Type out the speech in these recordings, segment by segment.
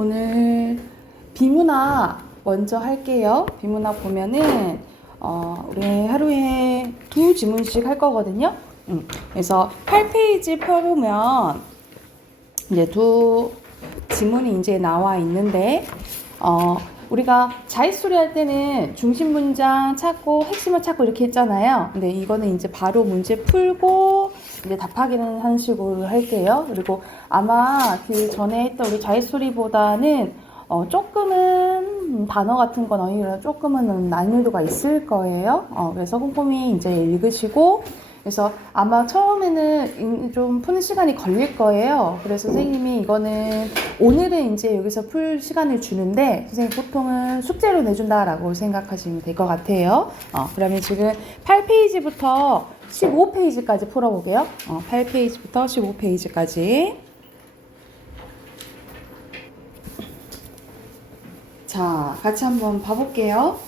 오늘 비문학 먼저 할게요. 비문학 보면은 우리 하루에 2지문씩 할 거거든요. 그래서 8페이지 펴보면 이제 2지문이 이제 나와 있는데 우리가 자릿수리 할 때는 중심 문장 찾고 핵심을 찾고 이렇게 했잖아요. 근데 이거는 이제 바로 문제 풀고 이제 답하기는 하는 식으로 할게요. 그리고 아마 그 전에 했던 우리 자릿수리보다는 조금은 단어 같은 건 오히려 조금은 난이도가 있을 거예요. 그래서 꼼꼼히 이제 읽으시고, 그래서 아마 처음에는 좀 푸는 시간이 걸릴 거예요. 그래서 선생님이 이거는 오늘은 이제 여기서 풀 시간을 주는데 선생님 보통은 숙제로 내준다라고 생각하시면 될 것 같아요. 그러면 지금 8페이지부터 15페이지까지 풀어보게요. 8페이지부터 15페이지까지. 자, 같이 한번 봐볼게요.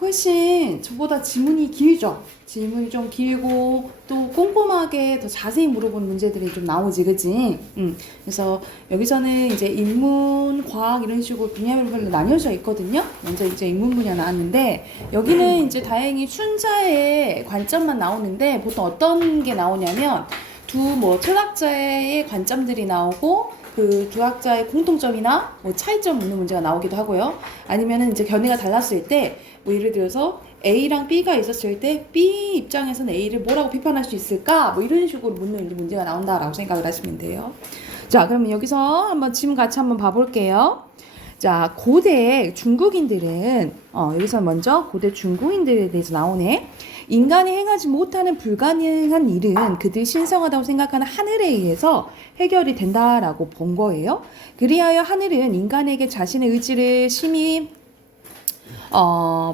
훨씬 저보다 지문이 길죠? 지문이 좀 길고 또 꼼꼼하게 더 자세히 물어보는 문제들이 좀 나오지, 그치? 그래서 여기서는 이제 인문, 과학 이런 식으로 분야별로 나뉘어져 있거든요. 먼저 이제 인문 분야 나왔는데 여기는 이제 다행히 순자의 관점만 나오는데 보통 어떤 게 나오냐면 철학자의 관점들이 나오고 그 두 학자의 공통점이나 차이점 있는 문제가 나오기도 하고요. 아니면은 이제 견해가 달랐을 때 예를 들어서 A랑 B가 있었을 때 B 입장에서는 A를 뭐라고 비판할 수 있을까? 이런 식으로 묻는 문제가 나온다라고 생각을 하시면 돼요. 자, 그러면 여기서 한번 지금 같이 한번 봐볼게요. 자, 고대 중국인들은 여기서 먼저 고대 중국인들에 대해서 나오네. 인간이 행하지 못하는 불가능한 일은 그들이 신성하다고 생각하는 하늘에 의해서 해결이 된다라고 본 거예요. 그리하여 하늘은 인간에게 자신의 의지를 심히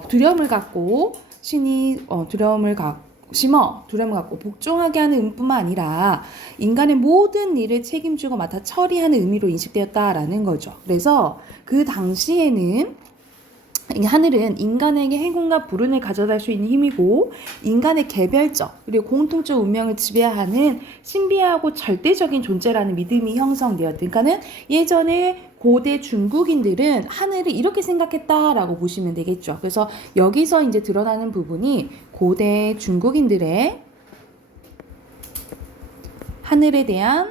두려움을 갖고 두려움을 갖고 복종하게 하는 의미뿐만 아니라 인간의 모든 일을 책임지고 맡아 처리하는 의미로 인식되었다라는 거죠. 그래서 그 당시에는 하늘은 인간에게 행운과 불운을 가져다 줄 수 있는 힘이고 인간의 개별적 그리고 공통적 운명을 지배하는 신비하고 절대적인 존재라는 믿음이 형성되었다. 그러니까는 예전에 고대 중국인들은 하늘을 이렇게 생각했다라고 보시면 되겠죠. 그래서 여기서 이제 드러나는 부분이 고대 중국인들의 하늘에 대한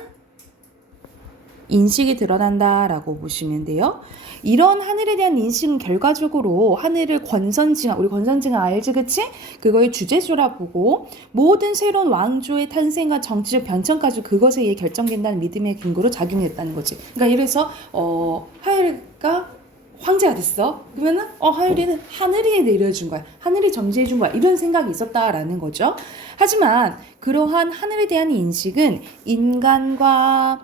인식이 드러난다라고 보시면 돼요. 이런 하늘에 대한 인식은 결과적으로 하늘을 우리 권선징악 알지, 그치? 그거의 주제수라 보고 모든 새로운 왕조의 탄생과 정치적 변천까지 그것에 의해 결정된다는 믿음의 근거로 작용했다는 거지. 그러니까 이래서 하율이가 황제가 됐어. 그러면은 하율이는 하늘이 내려준 거야. 하늘이 점지해준 거야. 이런 생각이 있었다라는 거죠. 하지만 그러한 하늘에 대한 인식은 인간은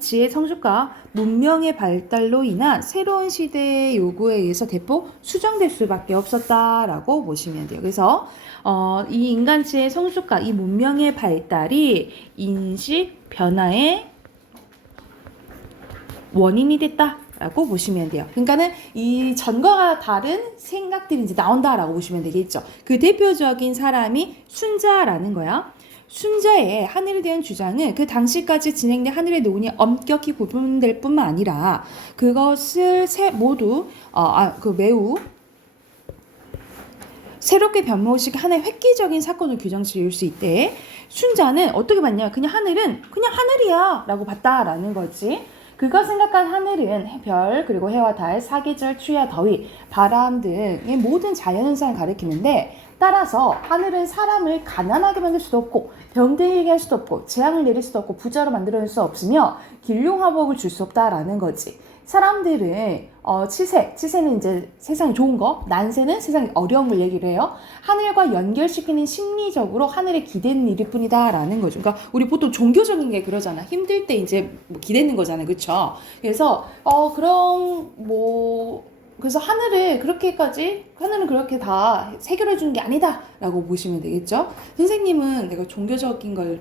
지혜 성숙과 문명의 발달로 인한 새로운 시대의 요구에 의해서 대폭 수정될 수밖에 없었다라고 보시면 돼요. 그래서 이 인간 지혜 성숙과 이 문명의 발달이 인식 변화의 원인이 됐다라고 보시면 돼요. 그러니까는 이 전과 다른 생각들이 이제 나온다라고 보시면 되겠죠. 그 대표적인 사람이 순자라는 거야. 순자의 하늘에 대한 주장은 그 당시까지 진행된 하늘의 논이 엄격히 구분될 뿐만 아니라 그것을 모두 매우 새롭게 변모식 하나의 획기적인 사건을 규정 지을 수 있대. 순자는 어떻게 봤냐? 그냥 하늘은 그냥 하늘이야 라고 봤다라는 거지. 그가 생각한 하늘은 별, 그리고 해와 달, 사계절, 추위와 더위, 바람 등의 모든 자연현상을 가리키는데 따라서 하늘은 사람을 가난하게 만들 수도 없고 병들게 할 수도 없고 재앙을 내릴 수도 없고 부자로 만들어낼 수 없으며 길룡화복을 줄 수 없다라는 거지. 사람들은 치세는 이제 세상이 좋은 거, 난세는 세상이 어려운 걸 얘기를 해요. 하늘과 연결시키는 심리적으로 하늘에 기대는 일일 뿐이다라는 거죠. 그러니까 우리 보통 종교적인 게 그러잖아. 힘들 때 이제 기대는 거잖아요, 그렇죠? 그래서 그래서 하늘은 그렇게 다 해결해 주는 게 아니다라고 보시면 되겠죠. 선생님은 내가 종교적인 걸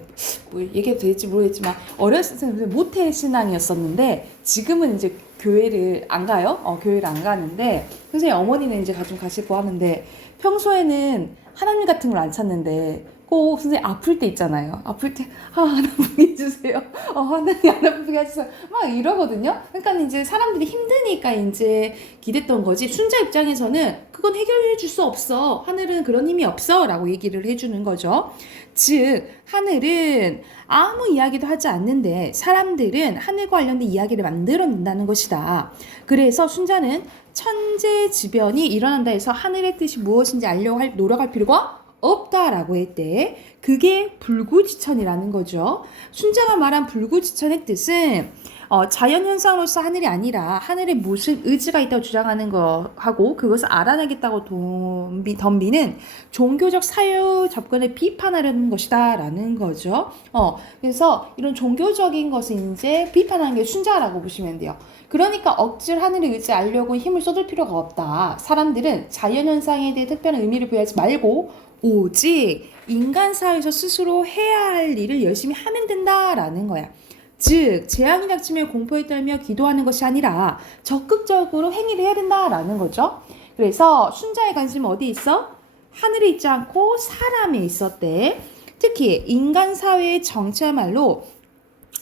얘기해도 될지 모르겠지만 어렸을 때는 모태 신앙이었었는데 지금은 이제 교회를 안 가요. 교회를 안 가는데 선생님 어머니는 이제 가끔 가시고 하는데 평소에는 하나님 같은 걸 안 찾는데 꼭 선생님 아플 때 있잖아요. 아플 때 안 아프게 해주세요. 하나님 안 아프게 해주세요. 막 이러거든요. 그러니까 이제 사람들이 힘드니까 이제 기댔던 거지. 순자 입장에서는 그건 해결해 줄 수 없어. 하늘은 그런 힘이 없어. 라고 얘기를 해주는 거죠. 즉 하늘은 아무 이야기도 하지 않는데 사람들은 하늘과 관련된 이야기를 만들어낸다는 것이다. 그래서 순자는 천재지변이 일어난다 해서 하늘의 뜻이 무엇인지 알려고 노력할 필요가 없다라고 했대. 그게 불구지천이라는 거죠. 순자가 말한 불구지천의 뜻은 자연현상으로서 하늘이 아니라 하늘에 무슨 의지가 있다고 주장하는 거하고 그것을 알아내겠다고 덤비는 종교적 사유 접근을 비판하려는 것이다 라는 거죠. 그래서 이런 종교적인 것을 이제 비판하는 게 순자라고 보시면 돼요. 그러니까 억지로 하늘의 의지 알려고 힘을 쏟을 필요가 없다. 사람들은 자연현상에 대해 특별한 의미를 부여하지 말고 오직 인간 사회에서 스스로 해야 할 일을 열심히 하면 된다라는 거야. 즉 재앙이 닥치며 공포에 떨며 기도하는 것이 아니라 적극적으로 행위를 해야 된다라는 거죠. 그래서 순자의 관심은 어디에 있어? 하늘에 있지 않고 사람에 있었대. 특히 인간 사회의 정체야말로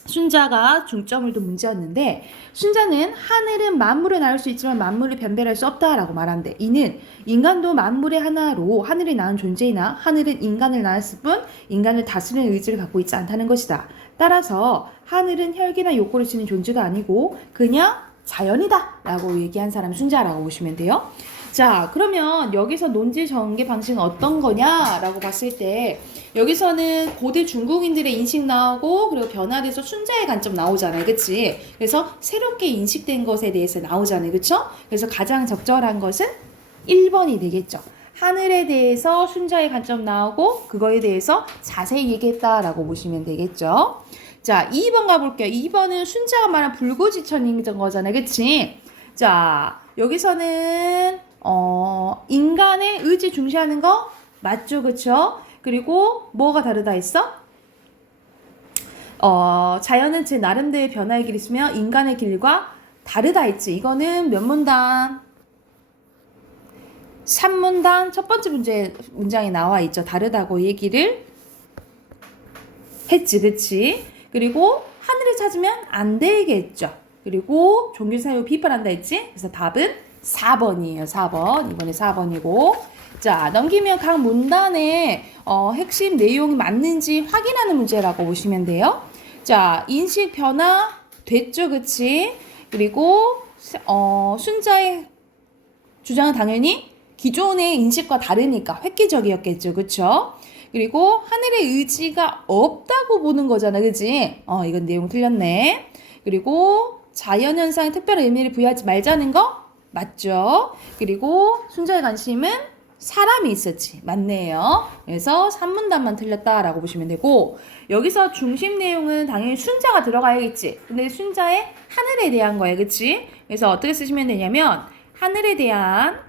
순자가 중점을 둔 문제였는데 순자는 하늘은 만물을 낳을 수 있지만 만물을 변별할 수 없다라고 말한대. 이는 인간도 만물의 하나로 하늘을 낳은 존재이나 하늘은 인간을 낳았을 뿐 인간을 다스리는 의지를 갖고 있지 않다는 것이다. 따라서 하늘은 혈기나 욕구를 지닌 존재도 아니고 그냥 자연이다 라고 얘기한 사람이 순자라고 보시면 돼요. 자, 그러면 여기서 논지 전개 방식은 어떤 거냐라고 봤을 때 여기서는 고대 중국인들의 인식 나오고 그리고 변화돼서 순자의 관점 나오잖아요. 그치? 그래서 새롭게 인식된 것에 대해서 나오잖아요. 그쵸? 그래서 가장 적절한 것은 1번이 되겠죠. 하늘에 대해서 순자의 관점 나오고 그거에 대해서 자세히 얘기했다라고 보시면 되겠죠. 자, 2번 가볼게요. 2번은 순자가 말한 불구지천인 거잖아요. 그치? 자, 여기서는 인간의 의지 중시하는 거 맞죠? 그쵸? 그리고 뭐가 다르다 했어? 자연은 제 나름대로의 변화의 길이 있으며 인간의 길과 다르다 했지. 이거는 몇 문단? 3문단 첫 번째 문장에 나와 있죠. 다르다고 얘기를 했지. 그치? 그리고 하늘을 찾으면 안 되겠죠. 그리고 종교사유 비판한다 했지. 그래서 답은 4번이에요. 4번. 이번에 4번이고. 자, 넘기면 각 문단의 핵심 내용이 맞는지 확인하는 문제라고 보시면 돼요. 자, 인식 변화 됐죠. 그치? 그리고 순자의 주장은 당연히 기존의 인식과 다르니까 획기적이었겠죠. 그쵸? 그리고 하늘의 의지가 없다고 보는 거잖아. 그치? 이건 내용 틀렸네. 그리고 자연현상에 특별한 의미를 부여하지 말자는 거 맞죠? 그리고 순자의 관심은 사람이 있었지. 맞네요. 그래서 3문단만 틀렸다라고 보시면 되고 여기서 중심 내용은 당연히 순자가 들어가야겠지. 근데 순자의 하늘에 대한 거예요. 그치? 그래서 어떻게 쓰시면 되냐면 하늘에 대한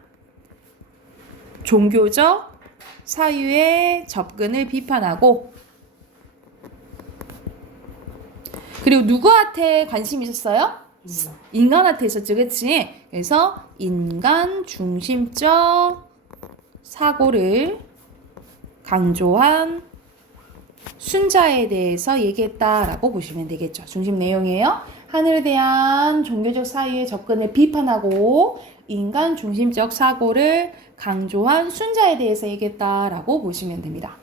종교적 사유의 접근을 비판하고 그리고 누구한테 관심이 있었어요? 인간한테 있었죠. 그치? 그래서 인간 중심적 사고를 강조한 순자에 대해서 얘기했다라고 보시면 되겠죠. 중심 내용이에요. 하늘에 대한 종교적 사유의 접근을 비판하고 인간 중심적 사고를 강조한 순자에 대해서 얘기했다라고 보시면 됩니다.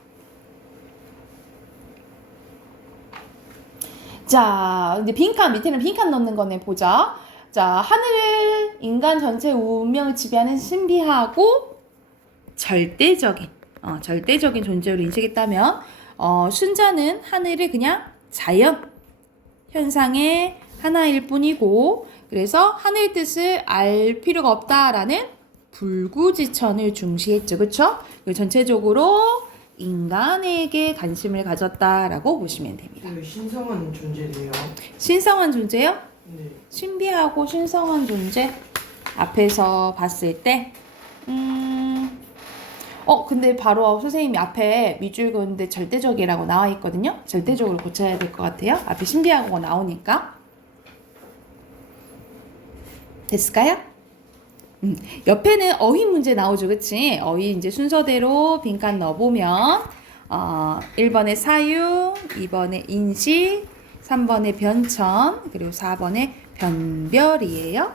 자, 이제 빈칸 밑에는 빈칸 넣는 거네. 보자. 자, 하늘을 인간 전체 운명을 지배하는 신비하고 절대적인 존재로 인식했다면 순자는 하늘을 그냥 자연 현상의 하나일 뿐이고 그래서 하늘의 뜻을 알 필요가 없다라는 불구지천을 중시했죠. 그쵸? 전체적으로 인간에게 관심을 가졌다라고 보시면 됩니다. 신성한 존재래요. 신성한 존재요? 네. 신비하고 신성한 존재 앞에서 봤을 때 근데 바로 선생님이 앞에 밑줄 그었는데 절대적이라고 나와 있거든요. 절대적으로 고쳐야 될 것 같아요. 앞에 신비하고 나오니까. 됐을까요? 옆에는 어휘 문제 나오죠. 그치? 어휘 이제 순서대로 빈칸 넣어보면 1번에 사유, 2번에 인식, 3번에 변천, 그리고 4번에 변별이에요.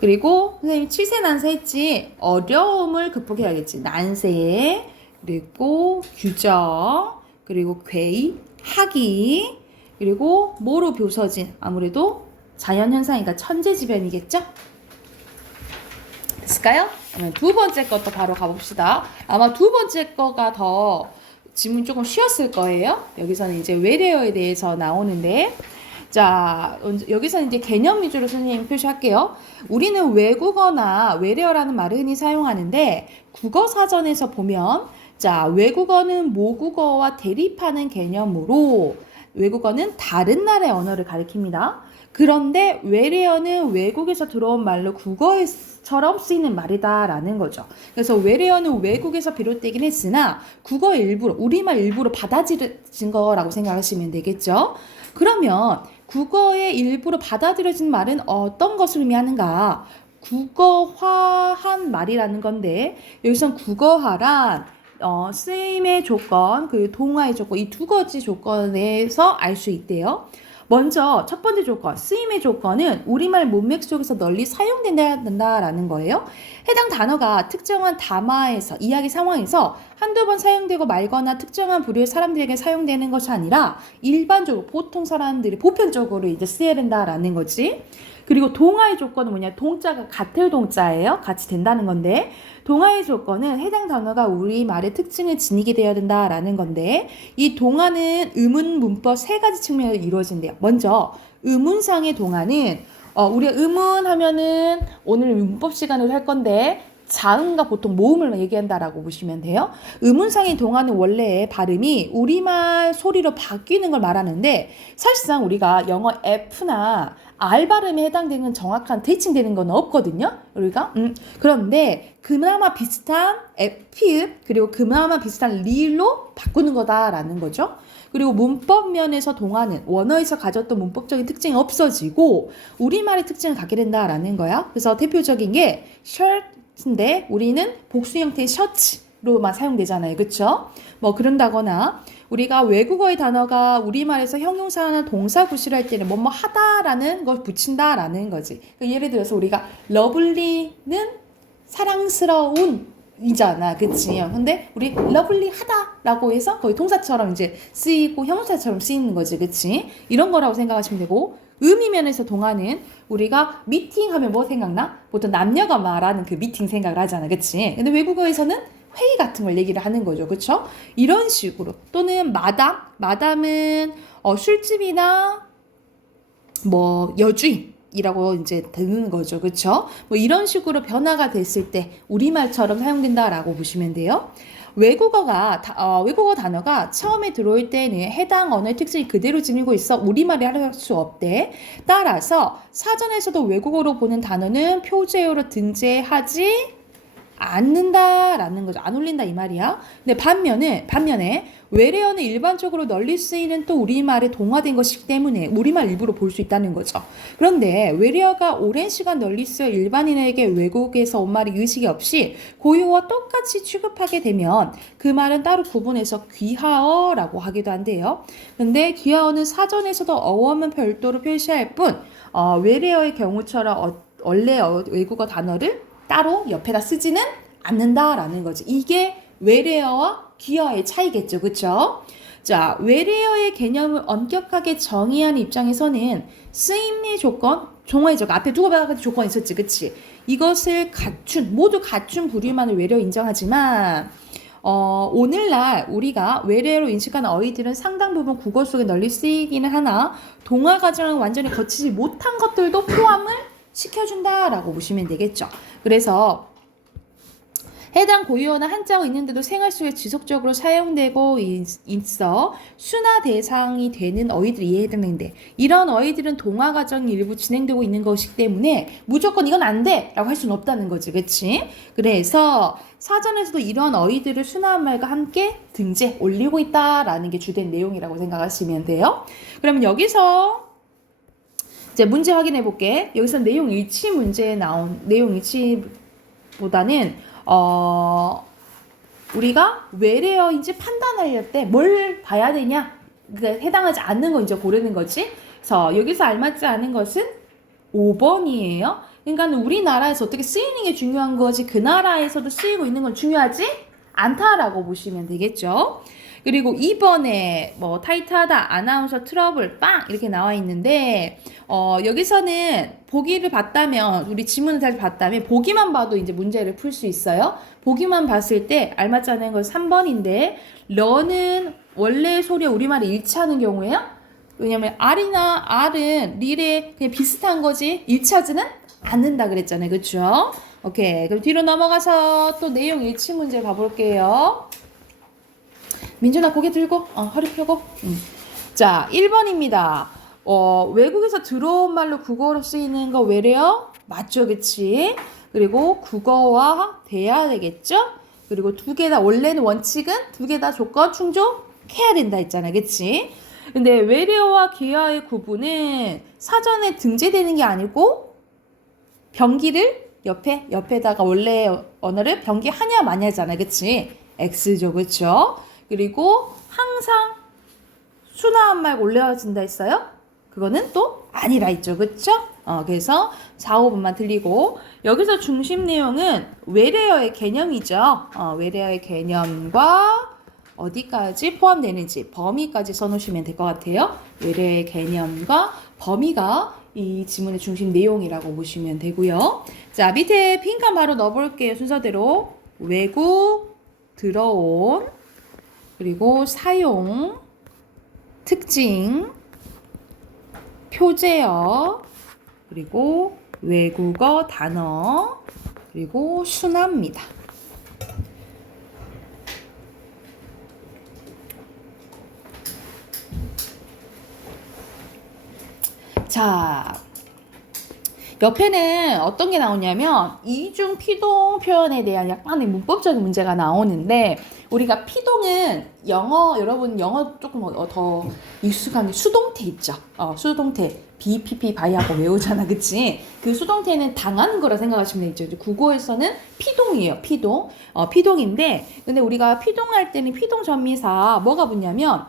그리고 선생님 치세 난세 했지. 어려움을 극복해야겠지. 난세, 그리고 규정, 그리고 괴의, 학의, 그리고 뭐로 묘서진. 아무래도 자연현상이니까 천재지변이겠죠? 됐을까요? 그러면 두 번째 것도 바로 가봅시다. 아마 두 번째 거가 더 지문 조금 쉬웠을 거예요. 여기서는 이제 외래어에 대해서 나오는데, 자, 여기서는 이제 개념 위주로 선생님 표시할게요. 우리는 외국어나 외래어라는 말을 흔히 사용하는데, 국어사전에서 보면, 자, 외국어는 모국어와 대립하는 개념으로, 외국어는 다른 나라의 언어를 가리킵니다. 그런데 외래어는 외국에서 들어온 말로 국어처럼 쓰이는 말이다라는 거죠. 그래서 외래어는 외국에서 비롯되긴 했으나 국어의 일부로, 우리말 일부로 받아들여진 거라고 생각하시면 되겠죠. 그러면 국어의 일부로 받아들여진 말은 어떤 것을 의미하는가? 국어화한 말이라는 건데, 여기선 국어화란 쓰임의 조건, 그리고 동화의 조건, 이 두 가지 조건에서 알 수 있대요. 먼저 첫 번째 조건, 쓰임의 조건은 우리말 문맥 속에서 널리 사용된다라는 거예요. 해당 단어가 특정한 담화에서, 이야기 상황에서 한두 번 사용되고 말거나 특정한 부류의 사람들에게 사용되는 것이 아니라 일반적으로 보통 사람들이 보편적으로 이제 쓰여야 된다라는 거지. 그리고 동화의 조건은 뭐냐? 동자가 같을 동자예요. 같이 된다는 건데, 동화의 조건은 해당 단어가 우리말의 특징을 지니게 되어야 된다라는 건데, 이 동화는 의문 문법 세 가지 측면으로 이루어진대요. 먼저 의문상의 동화는 우리가 의문하면은 오늘 문법 시간으로 할 건데, 자음과 보통 모음을 얘기한다라고 보시면 돼요. 의문상의 동화는 원래 발음이 우리말 소리로 바뀌는 걸 말하는데, 사실상 우리가 영어 F나 R 발음에 해당되는 정확한 대칭되는 건 없거든요. 우리가 그런데 그나마 비슷한 피읍, 그리고 그나마 비슷한 리을로 바꾸는 거다라는 거죠. 그리고 문법 면에서 동화는 원어에서 가졌던 문법적인 특징이 없어지고 우리말의 특징을 갖게 된다라는 거야. 그래서 대표적인 게 shirt인데 우리는 복수 형태의 셔츠로만 사용되잖아요. 그렇죠? 뭐 그런다거나 우리가 외국어의 단어가 우리말에서 형용사나 동사 구실할 때는 뭐뭐 하다라는 걸 붙인다라는 거지. 예를 들어서 우리가 lovely는 사랑스러운 이잖아. 그치? 근데 우리 lovely하다라고 해서 거의 동사처럼 이제 쓰이고 형용사처럼 쓰이는 거지. 그치? 이런 거라고 생각하시면 되고, 의미 면에서 동화는 우리가 미팅하면 뭐 생각나? 보통 남녀가 말하는 그 미팅 생각을 하잖아. 그치? 근데 외국어에서는 회의 같은 걸 얘기를 하는 거죠. 그쵸? 이런 식으로. 또는 마담은 술집이나 뭐 여주인이라고 이제 되는 거죠. 그쵸? 뭐 이런 식으로 변화가 됐을 때 우리말처럼 사용된다라고 보시면 돼요. 외국어 단어가 처음에 들어올 때는 해당 언어의 특징이 그대로 지니고 있어 우리말이 할 수 없대. 따라서 사전에서도 외국어로 보는 단어는 표제어로 등재하지 않는다라는 거죠. 안 올린다 이 말이야. 근데 반면에 외래어는 일반적으로 널리 쓰이는 또 우리말에 동화된 것이기 때문에 우리말 일부로 볼 수 있다는 거죠. 그런데 외래어가 오랜 시간 널리 쓰여 일반인에게 외국에서 온 말이 의식이 없이 고유어와 똑같이 취급하게 되면 그 말은 따로 구분해서 귀하어라고 하기도 한대요. 근데 귀하어는 사전에서도 어원만 별도로 표시할 뿐 외래어의 경우처럼 원래 외국어 단어를 따로 옆에다 쓰지는 않는다라는 거지. 이게 외래어와 귀어의 차이겠죠. 그쵸? 자, 외래어의 개념을 엄격하게 정의하는 입장에서는 쓰임의 조건, 종어의 조건, 앞에 두 가지 조건이 있었지. 그치? 이것을 모두 갖춘 부류만을 외래어 인정하지만 오늘날 우리가 외래어로 인식하는 어휘들은 상당 부분 국어 속에 널리 쓰이기는 하나 동화 과정을 완전히 거치지 못한 것들도 포함을 시켜준다라고 보시면 되겠죠. 그래서 해당 고유어나 한자어 있는데도 생활 속에 지속적으로 사용되고 있어 순화 대상이 되는 어휘들이 이해에 해당되는데 이런 어휘들은 동화 과정이 일부 진행되고 있는 것이기 때문에 무조건 이건 안 돼! 라고 할 수는 없다는 거지. 그치? 그래서 사전에서도 이런 어휘들을 순화한 말과 함께 등재 올리고 있다라는 게 주된 내용이라고 생각하시면 돼요. 그러면 여기서 이제 문제 확인해 볼게. 여기서 내용 일치 문제에 나온 내용 일치보다는 우리가 외래어인지 판단할 때 뭘 봐야 되냐? 그러니까 해당하지 않는 거 이제 고르는 거지. 그래서 여기서 알맞지 않은 것은 5번이에요. 그러니까 우리나라에서 어떻게 쓰이는 게 중요한 거지 그 나라에서도 쓰이고 있는 건 중요하지 않다라고 보시면 되겠죠. 그리고 2번에 뭐 타이트하다, 아나운서 트러블, 빵 이렇게 나와 있는데 여기서는 보기를 봤다면 우리 지문을 잘 봤다면 보기만 봐도 이제 문제를 풀 수 있어요. 보기만 봤을 때 알맞지 않은 건 3번인데 러는 원래 소리와 우리말을 일치하는 경우에요. 왜냐면 R이나 R은 릴에 그냥 비슷한 거지 일치하지는 않는다 그랬잖아요. 그쵸? 오케이. 그럼 뒤로 넘어가서 또 내용 일치 문제 봐볼게요. 민준아 고개 들고 허리 펴고 자 1번입니다. 외국에서 들어온 말로 국어로 쓰이는 거 외래어? 맞죠 그치? 그리고 국어화 돼야 되겠죠? 그리고 두 개 다 원래는 원칙은 두 개 다 조건 충족해야 된다 했잖아 그치? 근데 외래어와 개화의 구분은 사전에 등재되는 게 아니고 병기를 옆에다가 원래 언어를 병기하냐 마냐잖아 그치? X죠 그쵸? 그리고 항상 순화한 말 올려진다 했어요? 그거는 또 아니라 했죠 그쵸? 그래서 4, 5번만 들리고 여기서 중심 내용은 외래어의 개념이죠. 외래어의 개념과 어디까지 포함되는지 범위까지 써놓으시면 될 것 같아요. 외래어의 개념과 범위가 이 지문의 중심 내용이라고 보시면 되고요. 자 밑에 빈칸 바로 넣어볼게요. 순서대로 외국, 들어온, 그리고 사용, 특징, 표제어, 그리고 외국어 단어, 그리고 순화입니다. 자, 옆에는 어떤 게 나오냐면 이중 피동 표현에 대한 약간의 문법적인 문제가 나오는데 우리가 피동은 여러분 영어 조금 더 익숙한 게 수동태 있죠. 수동태 BPP 바이하고 외우잖아 그치? 그 수동태는 당하는 거라 생각하시면 되죠. 국어에서는 피동이에요. 피동인데 근데 우리가 피동할 때는 피동 전미사 뭐가 붙냐면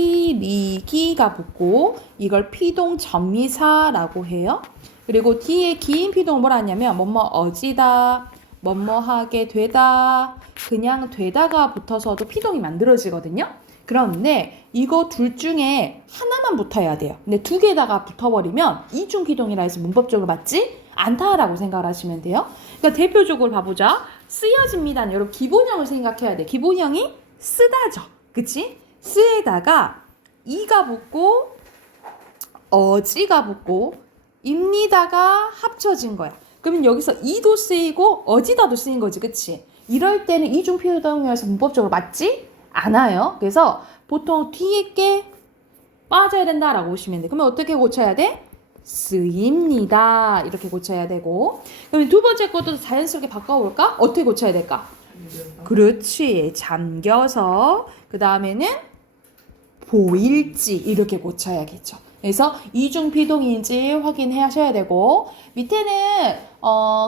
이희리기가 붙고 이걸 피동 전미사라고 해요. 그리고 뒤에 긴 피동은 뭐라 하냐면 뭐뭐 어지다, 뭐뭐 하게 되다, 그냥 되다가 붙어서도 피동이 만들어지거든요. 그런데 이거 둘 중에 하나만 붙어야 돼요. 근데 두 개다가 붙어버리면 이중 피동이라 해서 문법적으로 맞지 않다라고 생각을 하시면 돼요. 그러니까 대표적으로 봐보자. 쓰여집니다는 여러분 기본형을 생각해야 돼. 기본형이 쓰다죠. 그치? 쓰에다가 이가 붙고 어지가 붙고 입니다가 합쳐진 거야. 그러면 여기서 이도 쓰이고 어지다도 쓰인 거지. 그치? 이럴 때는 이중 피동이어서 문법적으로 맞지 않아요. 그래서 보통 뒤에 게 빠져야 된다라고 보시면 돼. 그러면 어떻게 고쳐야 돼? 쓰입니다. 이렇게 고쳐야 되고. 그러면 두 번째 것도 자연스럽게 바꿔볼까? 어떻게 고쳐야 될까? 그렇지. 잠겨서. 그 다음에는 보일지 이렇게 고쳐야겠죠. 그래서 이중 피동인지 확인하셔야 되고 밑에는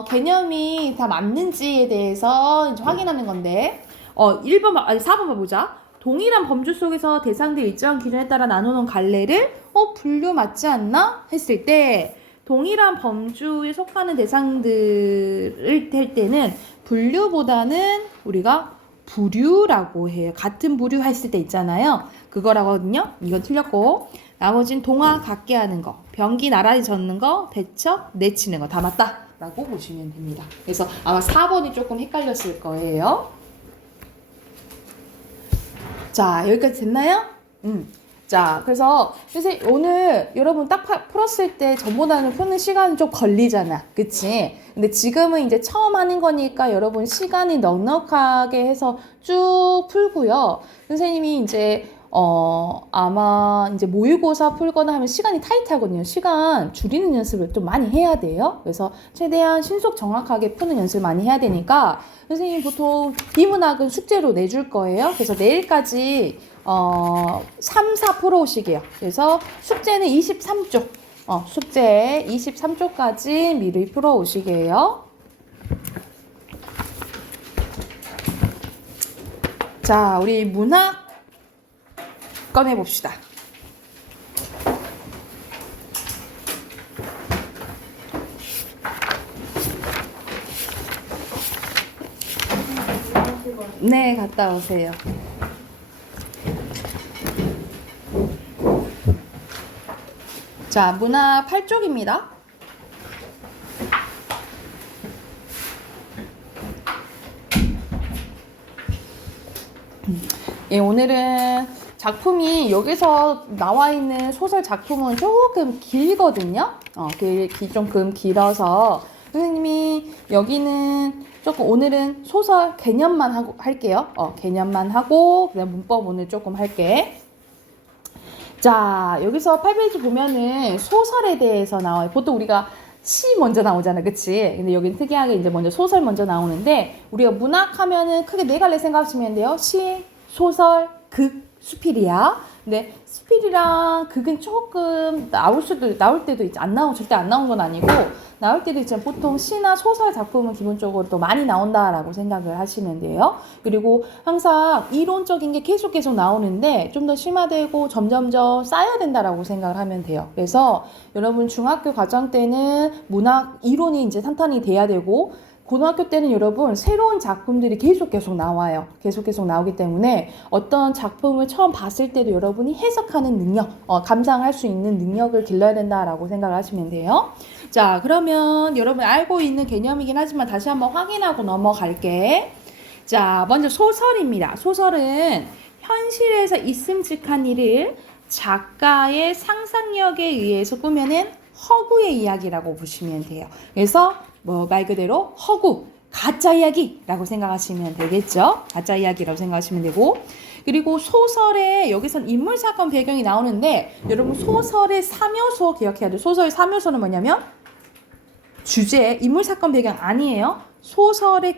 개념이 다 맞는지에 대해서 이제 확인하는 건데 4번 보자. 동일한 범주 속에서 대상들 일정한 기준에 따라 나누는 갈래를 분류 맞지 않나? 했을 때 동일한 범주에 속하는 대상들을 할 때는 분류보다는 우리가 부류라고 해요. 같은 부류 했을 때 있잖아요. 그거라거든요. 이건 틀렸고 나머지는 동화 같게 하는 거, 병기 나란히 젓는 거, 배척, 내치는 거 다 맞다라고 보시면 됩니다. 그래서 아마 4번이 조금 헷갈렸을 거예요. 자, 여기까지 됐나요? 자, 그래서 선생님 오늘 여러분 딱 풀었을 때 전보다는 푸는 시간이 좀 걸리잖아. 그치? 근데 지금은 이제 처음 하는 거니까 여러분 시간이 넉넉하게 해서 쭉 풀고요. 선생님이 이제 아마 이제 모의고사 풀거나 하면 시간이 타이트하거든요. 시간 줄이는 연습을 좀 많이 해야 돼요. 그래서 최대한 신속 정확하게 푸는 연습을 많이 해야 되니까 선생님 보통 비문학은 숙제로 내줄 거예요. 그래서 내일까지 3, 4 풀어오시게요. 그래서 숙제는 23쪽. 숙제 23쪽까지 미리 풀어오시게요. 자, 우리 문학 꺼내봅시다. 네, 갔다 오세요. 자, 문학 8쪽입니다. 예, 오늘은 작품이 여기서 나와 있는 소설 작품은 조금 길거든요. 조금 길어서 선생님이 여기는 조금 오늘은 소설 개념만 하고 할게요. 개념만 하고 그다음 문법 오늘 조금 할게. 자, 여기서 8페이지 보면은 소설에 대해서 나와요. 보통 우리가 시 먼저 나오잖아, 그치? 근데 여기는 특이하게 이제 먼저 소설 먼저 나오는데, 우리가 문학 하면은 크게 네 갈래 생각하시면 돼요. 시, 소설, 극, 수필이야. 근데 수필이랑 극은 조금 나올 때도 있지. 절대 안 나온 건 아니고, 나올 때도 있지만 보통 시나 소설 작품은 기본적으로 또 많이 나온다라고 생각을 하시면 돼요. 그리고 항상 이론적인 게 계속 나오는데 좀 더 심화되고 점점점 쌓여야 된다라고 생각을 하면 돼요. 그래서 여러분 중학교 과정 때는 문학 이론이 이제 탄탄히 돼야 되고, 고등학교 때는 여러분 새로운 작품들이 계속 나와요. 계속 나오기 때문에 어떤 작품을 처음 봤을 때도 여러분이 해석하는 능력, 감상할 수 있는 능력을 길러야 된다라고 생각을 하시면 돼요. 자, 그러면 여러분 알고 있는 개념이긴 하지만 다시 한번 확인하고 넘어갈게. 자, 먼저 소설입니다. 소설은 현실에서 있음직한 일을 작가의 상상력에 의해서 꾸며낸 허구의 이야기라고 보시면 돼요. 그래서 말 그대로 허구, 가짜 이야기라고 생각하시면 되겠죠. 가짜 이야기라고 생각하시면 되고, 그리고 소설에 여기선 인물 사건 배경이 나오는데 여러분 소설의 3요소 기억해야 돼요. 소설의 3요소는 뭐냐면 주제, 인물 사건 배경 아니에요.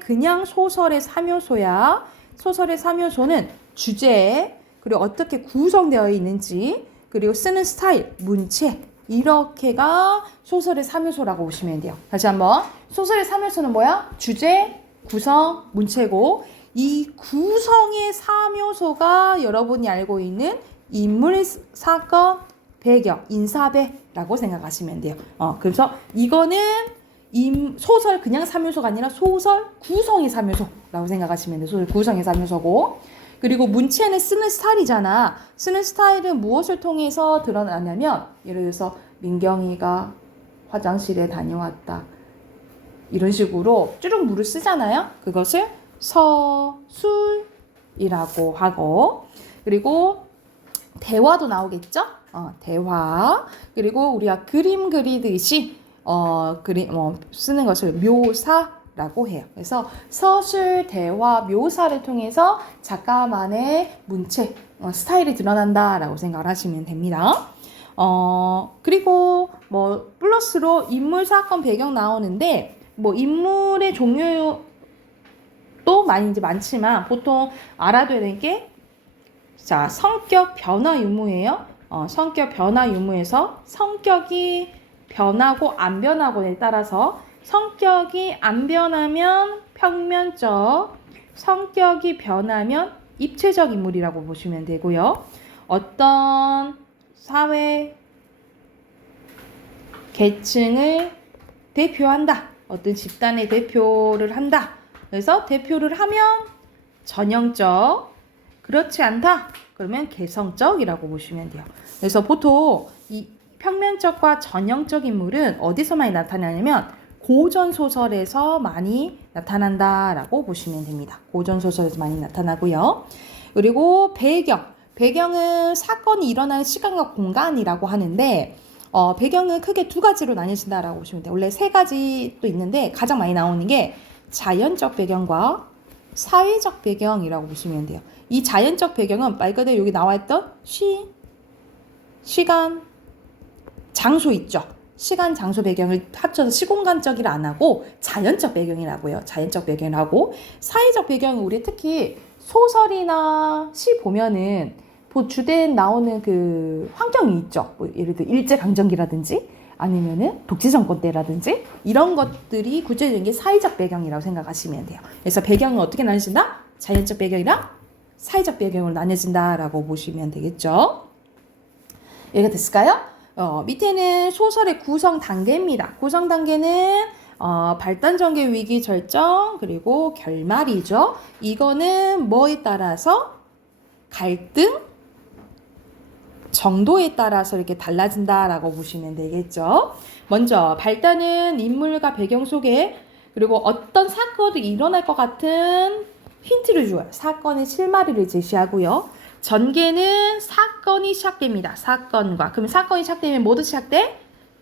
그냥 소설의 3요소야. 소설의 3요소는 주제, 그리고 어떻게 구성되어 있는지, 그리고 쓰는 스타일, 문체, 이렇게가 소설의 3요소라고 보시면 돼요. 다시 한번. 소설의 3요소는 뭐야? 주제, 구성, 문체고, 이 구성의 3요소가 여러분이 알고 있는 인물, 사건, 배경, 인사배라고 생각하시면 돼요. 그래서 이거는 소설 그냥 3요소가 아니라 소설 구성의 3요소라고 생각하시면 돼요. 소설 구성의 3요소고, 그리고 문체는 쓰는 스타일이잖아. 쓰는 스타일은 무엇을 통해서 드러나냐면, 예를 들어서 민경이가 화장실에 다녀왔다, 이런 식으로 쭈룩 물을 쓰잖아요. 그것을 서술이라고 하고, 그리고 대화도 나오겠죠? 대화. 그리고 우리가 그림 그리듯이 쓰는 것을 묘사라고 해요. 그래서 서술, 대화, 묘사를 통해서 작가만의 문체, 스타일이 드러난다라고 생각을 하시면 됩니다. 그리고 플러스로 인물, 사건, 배경 나오는데, 인물의 종류도 많지만 보통 알아둬야 되는 게, 자, 성격 변화 유무예요. 성격 변화 유무에서 성격이 변하고 안 변하고에 따라서 성격이 안 변하면 평면적, 성격이 변하면 입체적 인물이라고 보시면 되고요. 어떤 사회 계층을 대표한다. 어떤 집단의 대표를 한다. 그래서 대표를 하면 전형적, 그렇지 않다. 그러면 개성적이라고 보시면 돼요. 그래서 보통 이 평면적과 전형적 인물은 어디서 많이 나타나냐면 고전소설에서 많이 나타난다라고 보시면 됩니다. 고전소설에서 많이 나타나고요. 그리고 배경은 사건이 일어나는 시간과 공간이라고 하는데, 배경은 크게 두 가지로 나뉘신다라고 보시면 돼요. 원래 세 가지 또 있는데 가장 많이 나오는 게 자연적 배경과 사회적 배경이라고 보시면 돼요. 이 자연적 배경은 말 그대로 여기 나와 있던 시간, 장소 있죠. 시간, 장소 배경을 합쳐서 시공간적이라 안 하고 자연적 배경이라고 해요. 자연적 배경이라고. 사회적 배경은 우리 특히 소설이나 시 보면은 주된 나오는 그 환경이 있죠. 예를 들어 일제강점기라든지 아니면은 독재정권 때라든지 이런 것들이 구체적인 게 사회적 배경이라고 생각하시면 돼요. 그래서 배경은 어떻게 나누신다? 자연적 배경이랑 사회적 배경으로 나뉘어진다라고 보시면 되겠죠. 이해가 됐을까요? 밑에는 소설의 구성 단계입니다. 구성 단계는 발단 전개 위기 절정 그리고 결말이죠. 이거는 뭐에 따라서 갈등 정도에 따라서 이렇게 달라진다라고 보시면 되겠죠. 먼저 발단은 인물과 배경 속에 그리고 어떤 사건이 일어날 것 같은 힌트를 줘요. 사건의 실마리를 제시하고요. 전개는 사건이 시작됩니다. 사건과. 그럼 사건이 시작되면 뭐도 시작돼?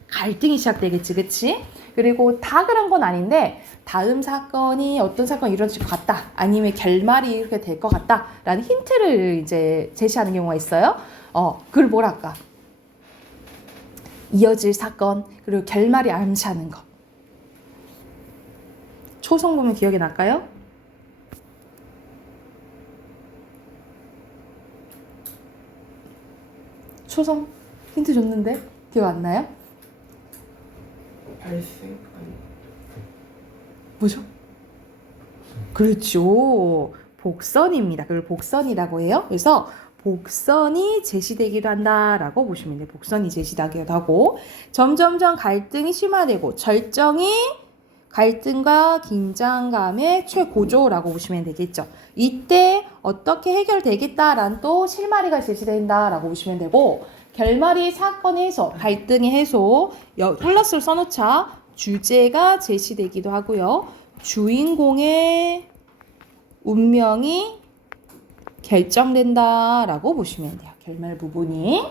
갈등이 시작되겠지, 그치? 그리고 다 그런 건 아닌데 다음 사건이 어떤 사건이 이루어질 것 같다. 아니면 결말이 이렇게 될 것 같다. 라는 힌트를 이제 제시하는 경우가 있어요. 그걸 뭐랄까? 이어질 사건, 그리고 결말이 암시하는 거. 초성 보면 기억이 날까요? 초성 힌트 줬는데 기억 안 나요? 발생 아니 뭐죠? 그렇죠. 복선입니다. 그걸 복선이라고 해요. 그래서 복선이 제시되기도 한다라고 보시면 돼요. 복선이 제시되기도 하고 점점점 갈등이 심화되고 절정이 갈등과 긴장감의 최고조라고 보시면 되겠죠. 이때 어떻게 해결되겠다라는 또 실마리가 제시된다라고 보시면 되고 결말이 사건의 해소, 갈등의 해소, 플러스를 써놓자 주제가 제시되기도 하고요. 주인공의 운명이 결정된다라고 보시면 돼요. 결말 부분이.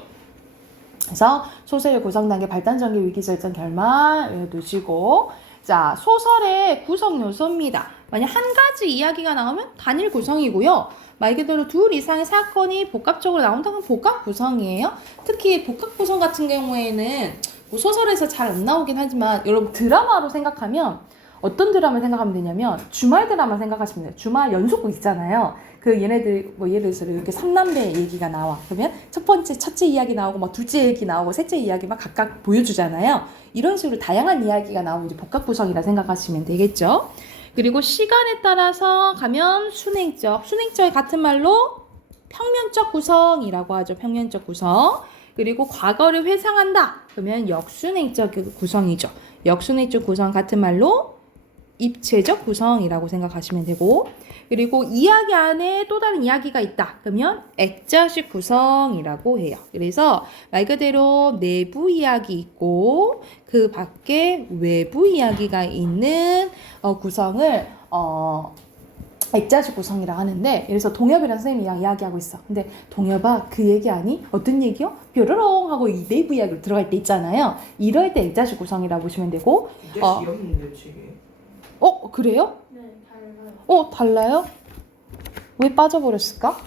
그래서 소설의 구성 단계 발단 전개 위기 절정 결말 외워두시고 자, 소설의 구성 요소입니다. 만약 한 가지 이야기가 나오면 단일 구성이고요. 말 그대로 둘 이상의 사건이 복합적으로 나온다면 복합 구성이에요. 특히 복합 구성 같은 경우에는 뭐 소설에서 잘 안 나오긴 하지만 여러분 드라마로 생각하면 어떤 드라마를 생각하면 되냐면 주말 드라마 생각하시면 돼요. 주말 연속극 있잖아요. 그 얘네들 뭐 예를 들어서 이렇게 3남매 얘기가 나와. 그러면 첫째 이야기 나오고 막 둘째 얘기 나오고 셋째 이야기 막 각각 보여주잖아요. 이런 식으로 다양한 이야기가 나오면 이제 복합 구성이라 생각하시면 되겠죠. 그리고 시간에 따라서 가면 순행적 같은 말로 평면적 구성이라고 하죠. 평면적 구성. 그리고 과거를 회상한다. 그러면 역순행적 구성이죠. 역순행적 구성 같은 말로 입체적 구성이라고 생각하시면 되고 그리고 이야기 안에 또 다른 이야기가 있다. 그러면 액자식 구성이라고 해요. 그래서 말 그대로 내부 이야기 있고 그 밖에 외부 이야기가 있는 구성을 액자식 구성이라 하는데 그래서 동엽이라는 선생님이 이야기하고 있어. 근데 동엽아 그 얘기 아니? 어떤 얘기요? 뾰로롱 하고 이 내부 이야기로 들어갈 때 있잖아요. 이럴 때 액자식 구성이라고 보시면 되고 이게 없는데 책에 그래요? 네, 달라요. 달라요? 왜 빠져버렸을까?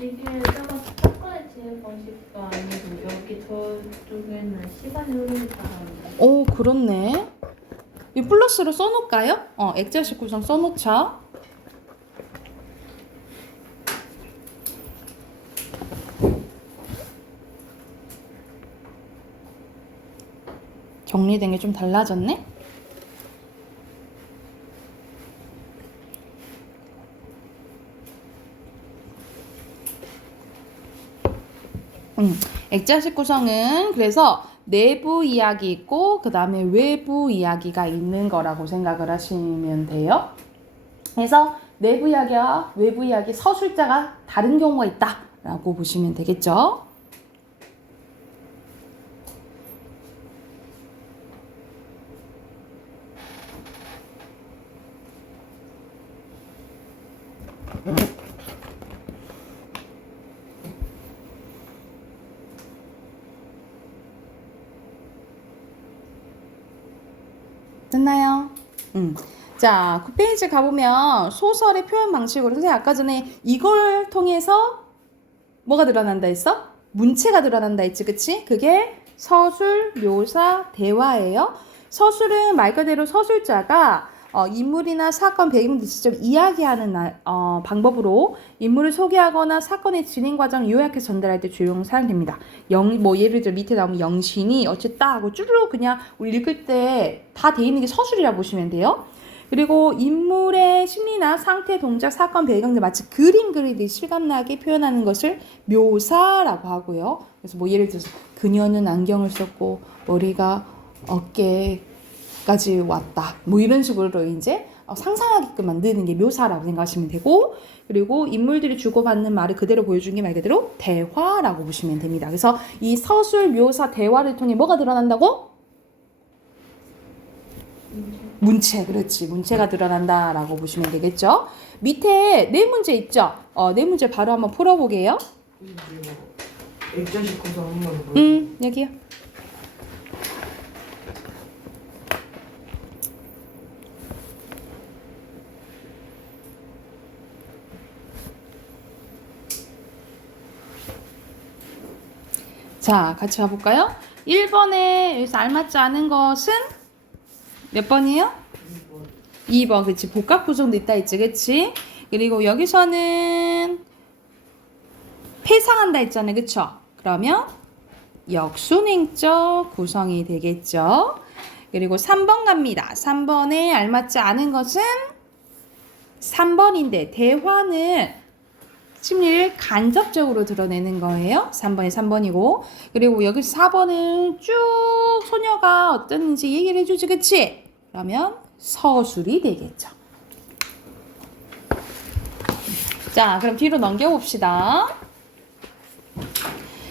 이게 저거 사건의 진행 방식도 아니고 여기 저쪽에는 시간이 흐르는 따라 그렇네. 이 플러스로 써놓을까요? 액자식 구성 써놓자. 정리된 게 좀 달라졌네? 액자식 구성은 그래서 내부 이야기 있고 그 다음에 외부 이야기가 있는 거라고 생각을 하시면 돼요. 그래서 내부 이야기와 외부 이야기 서술자가 다른 경우가 있다라고 보시면 되겠죠. 됐나요? 자, 9페이지 가보면 소설의 표현 방식으로 선생님 아까 전에 이걸 통해서 뭐가 드러난다 했어? 문체가 드러난다 했지, 그치? 그게 서술, 묘사, 대화예요. 서술은 말 그대로 서술자가 인물이나 사건 배경을 직접 이야기하는 방법으로 인물을 소개하거나 사건의 진행 과정을 요약해서 전달할 때 주로 사용됩니다. 예를 들어 밑에 나오면 영신이 어쨌다 하고 쭈르륵 그냥 우리 읽을 때 다 돼 있는 게 서술이라 보시면 돼요. 그리고 인물의 심리나 상태, 동작, 사건, 배경 등 마치 그림 그리듯이 실감나게 표현하는 것을 묘사라고 하고요. 그래서 뭐 예를 들어서 그녀는 안경을 썼고 머리가 어깨까지 왔다. 뭐 이런 식으로 이제 상상하게끔 만드는 게 묘사라고 생각하시면 되고, 그리고 인물들이 주고받는 말을 그대로 보여주는 게 말 그대로 대화라고 보시면 됩니다. 그래서 이 서술, 묘사, 대화를 통해 뭐가 드러난다고? 문체, 그렇지. 문체가 드러난다라고 보시면 되겠죠. 밑에 네 문제 있죠? 네 문제 바로 한번 풀어보게요. 액자식 구성 한번 보여주세요. 여기요. 자, 같이 가볼까요? 1번에 여기서 알맞지 않은 것은 몇 번이에요? 2번, 그치. 복합 구성도 있다 했지, 그치? 그리고 여기서는 패상한다 했잖아요, 그쵸? 그러면 역순행적 구성이 되겠죠. 그리고 3번 갑니다. 3번에 알맞지 않은 것은 3번인데 대화는 심리를 간접적으로 드러내는 거예요. 3번이 3번이고, 그리고 여기서 4번은 쭉 소녀가 어땠는지 얘기를 해주지, 그치? 그러면 서술이 되겠죠. 자, 그럼 뒤로 넘겨봅시다.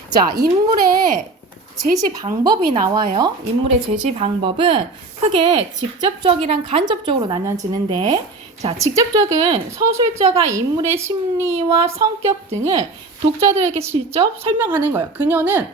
자, 인물의 제시 방법이 나와요. 인물의 제시 방법은 크게 직접적이랑 간접적으로 나뉘어지는데, 자, 직접적은 서술자가 인물의 심리와 성격 등을 독자들에게 직접 설명하는 거예요. 그녀는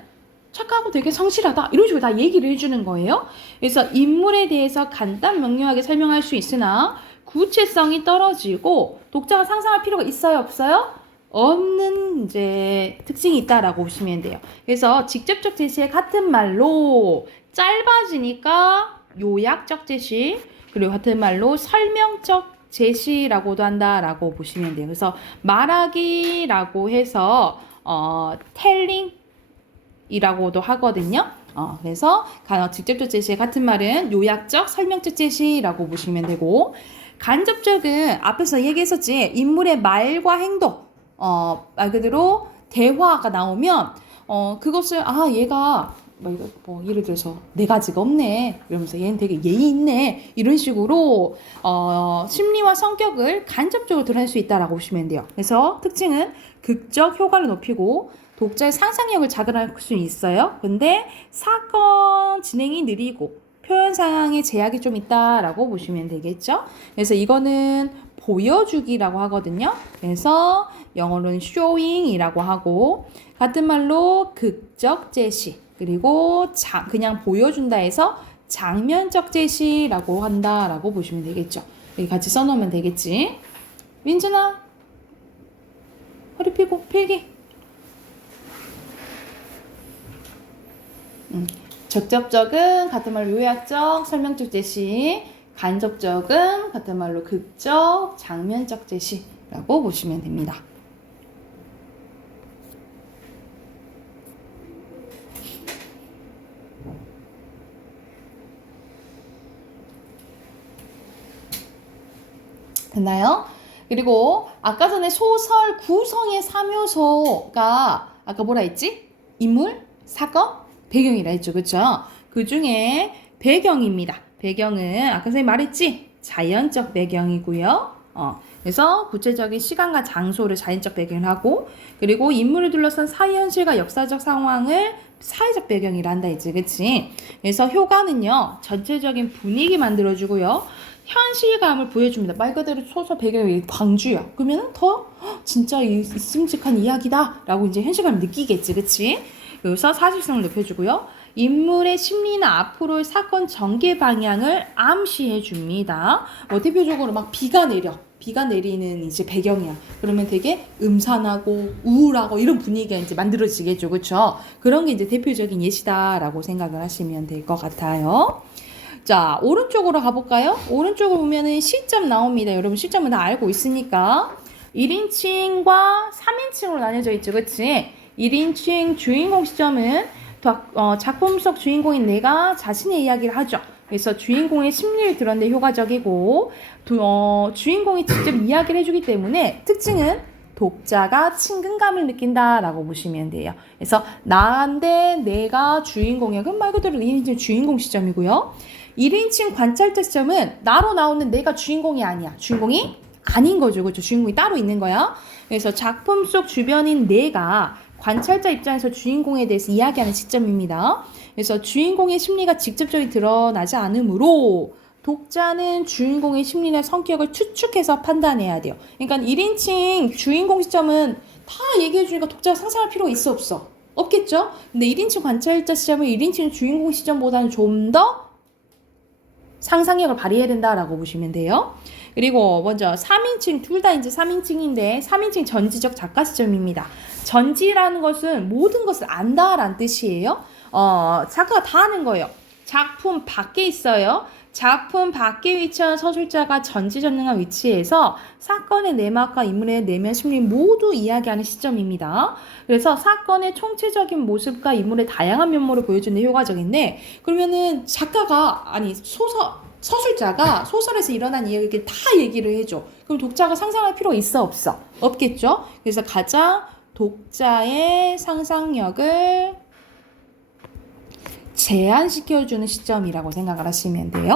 착하고 되게 성실하다, 이런 식으로 다 얘기를 해주는 거예요. 그래서 인물에 대해서 간단 명료하게 설명할 수 있으나 구체성이 떨어지고 독자가 상상할 필요가 있어요, 없어요? 없는 이제 특징이 있다라고 보시면 돼요. 그래서 직접적 제시의 같은 말로 짧아지니까 요약적 제시, 그리고 같은 말로 설명적 제시라고도 한다라고 보시면 돼요. 그래서 말하기라고 해서 텔링이라고도 하거든요. 그래서 직접적 제시의 같은 말은 요약적, 설명적 제시라고 보시면 되고, 간접적은 앞에서 얘기했었지. 인물의 말과 행동, 말 그대로 대화가 나오면 그것을 얘가 뭐 예를 들어서 네 가지가 없네 이러면서 얘는 되게 예의 있네 이런 식으로 심리와 성격을 간접적으로 드러낼 수 있다라고 보시면 돼요. 그래서 특징은 극적 효과를 높이고 독자의 상상력을 자극할 수 있어요. 근데 사건 진행이 느리고 표현 상황에 제약이 좀 있다라고 보시면 되겠죠. 그래서 이거는 보여주기라고 하거든요. 그래서 영어로는 showing이라고 하고, 같은 말로 극적 제시, 그리고 그냥 보여준다 해서 장면적 제시라고 한다라고 보시면 되겠죠. 여기 같이 써놓으면 되겠지. 민준아, 허리 펴고 필기. 적접적은 같은 말로 요약적, 설명적 제시, 간접적은 같은 말로 극적, 장면적 제시라고 보시면 됩니다. 됐나요? 그리고 아까 전에 소설 구성의 3요소가 아까 뭐라 했지? 인물, 사건, 배경이라 했죠. 그쵸? 그 중에 배경입니다. 배경은 아까 선생님 말했지? 자연적 배경이고요. 그래서 구체적인 시간과 장소를 자연적 배경을 하고, 그리고 인물을 둘러싼 사회현실과 역사적 상황을 사회적 배경이라 한다 했지. 그치? 그래서 효과는요, 전체적인 분위기 만들어주고요, 현실감을 보여줍니다. 말 그대로 소설 배경이 광주야. 그러면 더 진짜 있음직한 이야기다 라고 이제 현실감을 느끼겠지. 그치? 그래서 사실성을 높여주고요, 인물의 심리나 앞으로의 사건 전개 방향을 암시해 줍니다. 대표적으로 막 비가 내리는 이제 배경이야. 그러면 되게 음산하고 우울하고 이런 분위기가 이제 만들어지겠죠. 그쵸? 그런 게 이제 대표적인 예시다라고 생각을 하시면 될 것 같아요. 자, 오른쪽으로 가볼까요? 오른쪽으로 보면은 시점 나옵니다. 여러분 시점은 다 알고 있으니까 1인칭과 3인칭으로 나뉘어져 있죠. 그치? 1인칭 주인공 시점은 작품 속 주인공인 내가 자신의 이야기를 하죠. 그래서 주인공의 심리를 드러내는 데 효과적이고 주인공이 직접 이야기를 해주기 때문에 특징은 독자가 친근감을 느낀다라고 보시면 돼요. 그래서 나인데 내가 주인공이야. 그럼 말 그대로 1인칭 주인공 시점이고요. 1인칭 관찰자 시점은 나로 나오는 내가 주인공이 아니야. 주인공이 아닌 거죠. 그렇죠? 주인공이 따로 있는 거야. 그래서 작품 속 주변인 내가 관찰자 입장에서 주인공에 대해서 이야기하는 시점입니다. 그래서 주인공의 심리가 직접적으로 드러나지 않으므로 독자는 주인공의 심리나 성격을 추측해서 판단해야 돼요. 그러니까 1인칭 주인공 시점은 다 얘기해 주니까 독자가 상상할 필요가 있어 없어? 없겠죠? 근데 1인칭 관찰자 시점은 1인칭 주인공 시점보다는 좀 더 상상력을 발휘해야 된다라고 보시면 돼요. 그리고 먼저 3인칭, 둘 다 이제 3인칭인데 3인칭 전지적 작가 시점입니다. 전지라는 것은 모든 것을 안다라는 뜻이에요. 작가가 다 아는 거예요. 작품 밖에 있어요. 작품 밖에 위치한 서술자가 전지전능한 위치에서 사건의 내막과 인물의 내면 심리 모두 이야기하는 시점입니다. 그래서 사건의 총체적인 모습과 인물의 다양한 면모를 보여주는 데 효과적인데, 그러면은 작가가 서술자가 소설에서 일어난 이야기를 다 얘기를 해줘. 그럼 독자가 상상할 필요가 있어 없어? 없겠죠? 그래서 가장 독자의 상상력을 제한시켜주는 시점이라고 생각을 하시면 돼요.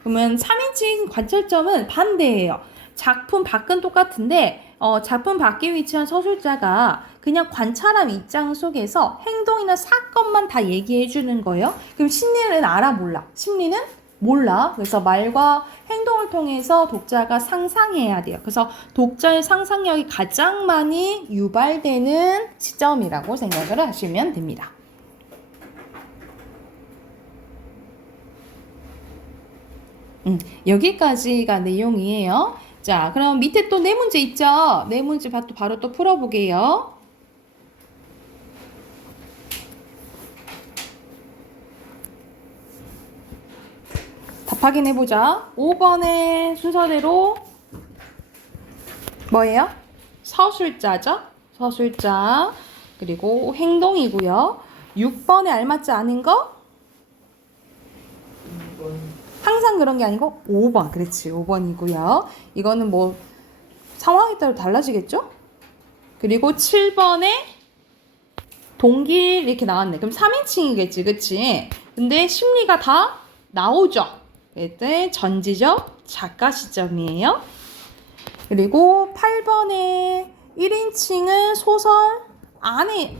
그러면 3인칭 관찰점은 반대예요. 작품 밖은 똑같은데 작품 밖에 위치한 서술자가 그냥 관찰함 입장 속에서 행동이나 사건만 다 얘기해주는 거예요. 그럼 심리는 알아 몰라? 심리는 몰라. 그래서 말과 행동을 통해서 독자가 상상해야 돼요. 그래서 독자의 상상력이 가장 많이 유발되는 시점이라고 생각을 하시면 됩니다. 여기까지가 내용이에요. 자, 그럼 밑에 또 네 문제 있죠? 네 문제 바로 또 풀어보게요. 답 확인해보자. 5번의 순서대로 뭐예요? 서술자죠? 서술자. 그리고 행동이고요. 6번에 알맞지 않은 거? 항상 그런 게 아니고 5번. 그렇지. 5번이고요. 이거는 뭐 상황에 따라 달라지겠죠? 그리고 7번에 동기 이렇게 나왔네. 그럼 3인칭이겠지. 그치? 근데 심리가 다 나오죠. 이때 전지적 작가 시점이에요. 그리고 8번에 1인칭은 소설 안에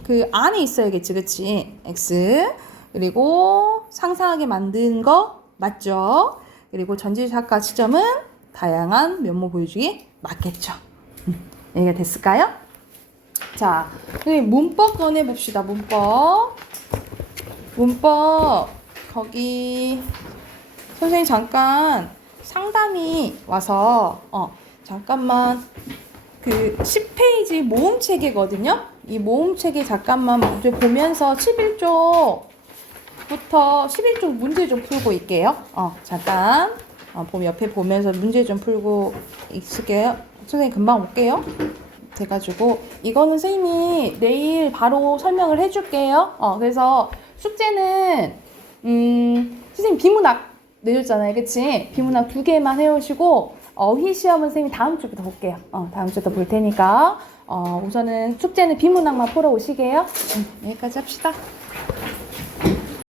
있어야겠지. 그치? X. 그리고 상상하게 만든 거 맞죠? 그리고 전지적 작가 시점은 다양한 면모 보여주기 맞겠죠. 여기가 됐을까요? 자, 문법 꺼내봅시다. 문법 거기 선생님 잠깐 상담이 와서 잠깐만 그 10페이지 모음체계거든요. 이 모음체계 잠깐만 문제 보면서 11쪽부터 11쪽 문제 좀 풀고 있게요. 잠깐 옆에 보면서 문제 좀 풀고 있을게요. 선생님 금방 올게요. 돼가지고 이거는 선생님이 내일 바로 설명을 해줄게요. 그래서 숙제는 선생님 비문학 내줬잖아요, 그치? 비문학 2개만 해오시고 어휘 시험은 선생님이 다음 주부터 볼게요. 다음 주부터 볼 테니까 우선은 숙제는 비문학만 풀어 오시게요. 여기까지 합시다.